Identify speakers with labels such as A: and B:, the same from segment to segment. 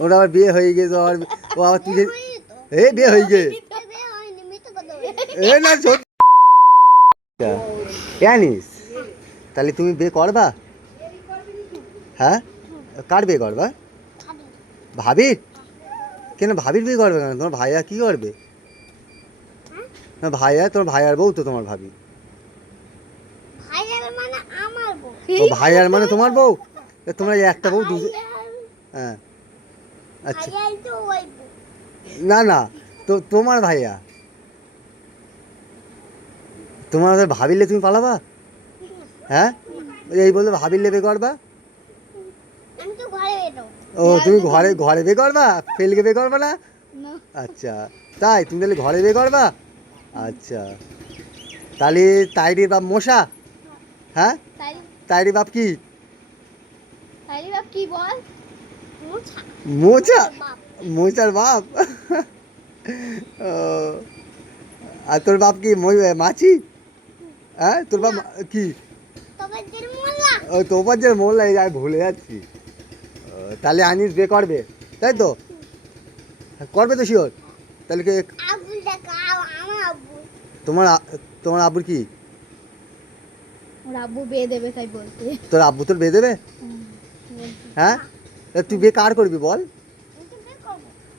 A: ওর আবার বিয়ে হয়ে গেছে আবার ও আবার তুই এই বিয়ে হয়ে গে এ না জানিস তাহলে তুমি বিয়ে করবা? হ্যাঁ? কার বিয়ে করবা? ভাবির? কেন ভাবির বিয়ে করবে কেন? তোমার ভাইয়া কি করবে? না ভাইয়া তোমার ভাইয়ার বউ তো তোমার ভাবি।
B: মানে
A: ও ভাইয়ার মানে তোমার বউ? তোমরা একটা বউ দুজন হ্যাঁ। আচ্ছা। না না তো তোমার ভাইয়া। তোমার ভাবিলে তুমি পালাবা? হ্যাঁ? এই বলতে ভাবিলে বে করবা? ও তুমি ঘরে ঘরে বে করবা? ফেলকে বে করবা না? আচ্ছা তাই? তুমি তাহলে ঘরে বে করবা? আচ্ছা। তাহলে তাইরির বাপ মশা? হ্যাঁ? তাইরি বাপ কি?
B: তাই বাপ কি বল?
A: মোচা? মোচার বাপ। আর তোর বাপ কি মাছি? হ্যাঁ? তোর বাপ কি? তোপার যে মোল্লা আমি ভুলে যাচ্ছি। তাহলে আনিস বে করবে তাই তো? করবে তো শিওর? তাহলে কি তোমার তোমার আব্বুর কি?
B: ওর আব্বু বিয়ে দেবে তাই বলতে
A: তোর আব্বু তোর বেয়ে দেবে? হ্যাঁ? তুই বে কার করবি বল?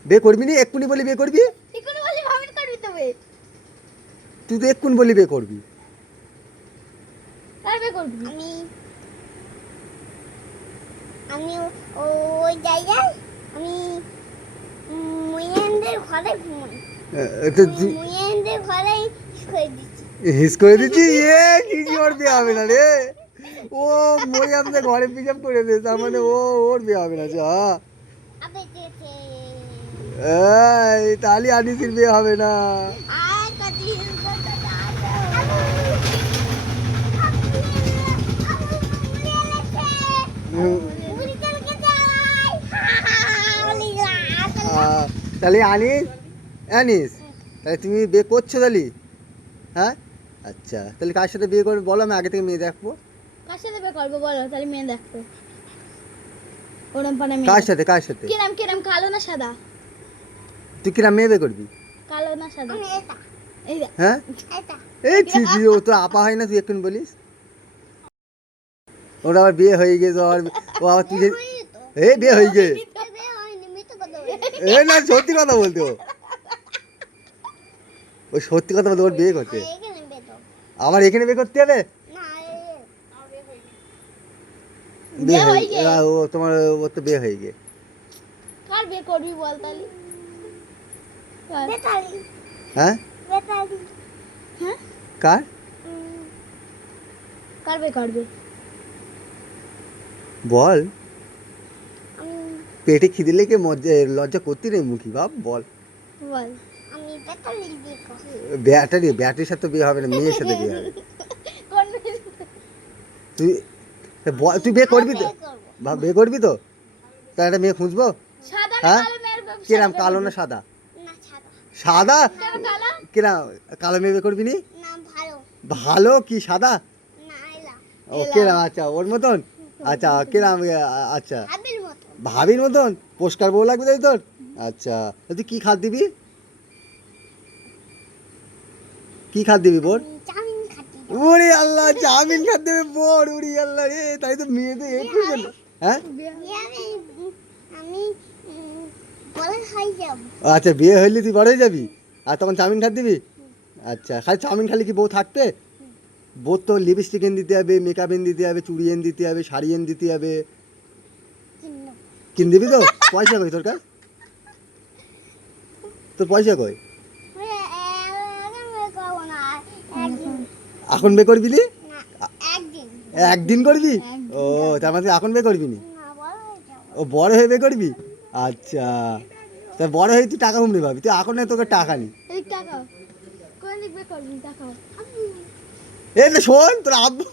A: বে করবি নি? এক্ষুনি বলি বে করবি?
B: এখনও বলে ভাবেন করবি তবে
A: তুই তো এক্ষুনি বলি বে করবি।
B: কার বিয়ে করবি? আমি। আমি ও- ওই জায়গায় আমি মুয়েনদের ঘরে ঘুমাই।
A: এ, তুই
B: মুয়েনদের ঘরে
A: হিস করে দিচ্ছি? এ কি ওর বিয়ে হবে না রে। ও মই আমাদের ঘরে পিক করে দে তার মানে ও ওর বিয়ে হবে না যা। এই তাহলে আনিসির বিয়ে হবে না। তাহলে আনিস? আনিস? তাহলে তুমি বিয়ে করছ তাহলে হ্যাঁ? আচ্ছা তাহলে কার সাথে বিয়ে করবে বলো আমি আগে থেকে মেয়ে দেখব।
B: কার সাথে বিয়ে করব বলো? তাহলে মেয়ে দেখো। ওরম পানা মেয়ে।
A: কার সাথে কার সাথে?
B: কিরাম কিরাম কালো না সাদা?
A: তুই কিনা মেয়ে বিয়ে করবি?
B: কালো না সাদা?
A: হ্যাঁ? এই ছি ছি, ও তো আপা হয় না তুই একটু বলিস? ওর আবার বিয়ে হয়ে গেছে ও আবার তুই যে- বিয়ে হয়ে গে এ না সত্যি কথা বলতে ও। ও সত্যি কথা বলতে ওর বিয়ে করতে। আবার এখানে বিয়ে করতে হবে? বিয়ে হয়ে
B: গে।
A: ও তোমার ওর তো বিয়ে হয়ে গে
B: কার বিয়ে করবি বল তাহলে? বেতালি।
A: হ্যাঁ?
B: বেতালি। হ্যাঁ?
A: কার?
B: কার বিয়ে করবে?
A: বল। পেটে খিদে লেগে মজ্জা- লজ্জা করতে নেই মুখি বাপ বল।
B: বল। আমি বেতালি বিয়ে করব।
A: ব্যাটারি ব্যাটারির সাথে বিয়ে হবে না মেয়ের সাথে বিয়ে হবে। তুই তুই বিয়ে করবি তো?
B: বিয়ে করবি
A: তো? তা একটা মেয়ে খুঁজবো? হ্যাঁ?
B: কালো
A: কিরাম কালো না সাদা?
B: সাদা।
A: সাদা?
B: কেন কালো?
A: কিরাম কালো মেয়ে বিয়ে করবি নি?
B: ভালো।
A: কি সাদা? ও কিরাম আচ্ছা ওর মতন? আচ্ছা কিরাম আচ্ছা। ভাবির মতন। পোস্টার বউ লাগবে তাই তোর? আচ্ছা তুই কি খাদ দিবি? কি খাদ দিবি বোর ওরে আল্লাহ চাউমিন দেবে বোর ওরে আল্লাহ রে। তাই তো মেয়েদের একটু বলল হ্যাঁ?
B: বড়
A: আচ্ছা বিয়ে হইলে তুই বড় হয়ে যাবি? আর তখন চাউমিন খাত দিবি? আচ্ছা খালি চাউমিন খালি কি বউ থাকবে? বউ তো লিপস্টিক এনে দিতে হবে মেকআপ এনে দিতে হবে চুড়ি এনে দিতে হবে শাড়ি এনে দিতে হবে। কিনে দিবি তো? পয়সা কই তোর কাছ? তোর পয়সা কই
B: একদিন
A: এখন বে করবি নি
B: একদিন।
A: একদিন করবি? ও তার মানে এখন বে করবি নি? ও বড় হয়ে বে করবি? আচ্ছা। তা বড় হয়ে তুই টাকা হুমড়ি পাবি। তুই এখন তোকে টাকা নি।
B: এই টাকা। কোন দিক বে করবি টাকা
A: এই না শোন তোর আব্বু।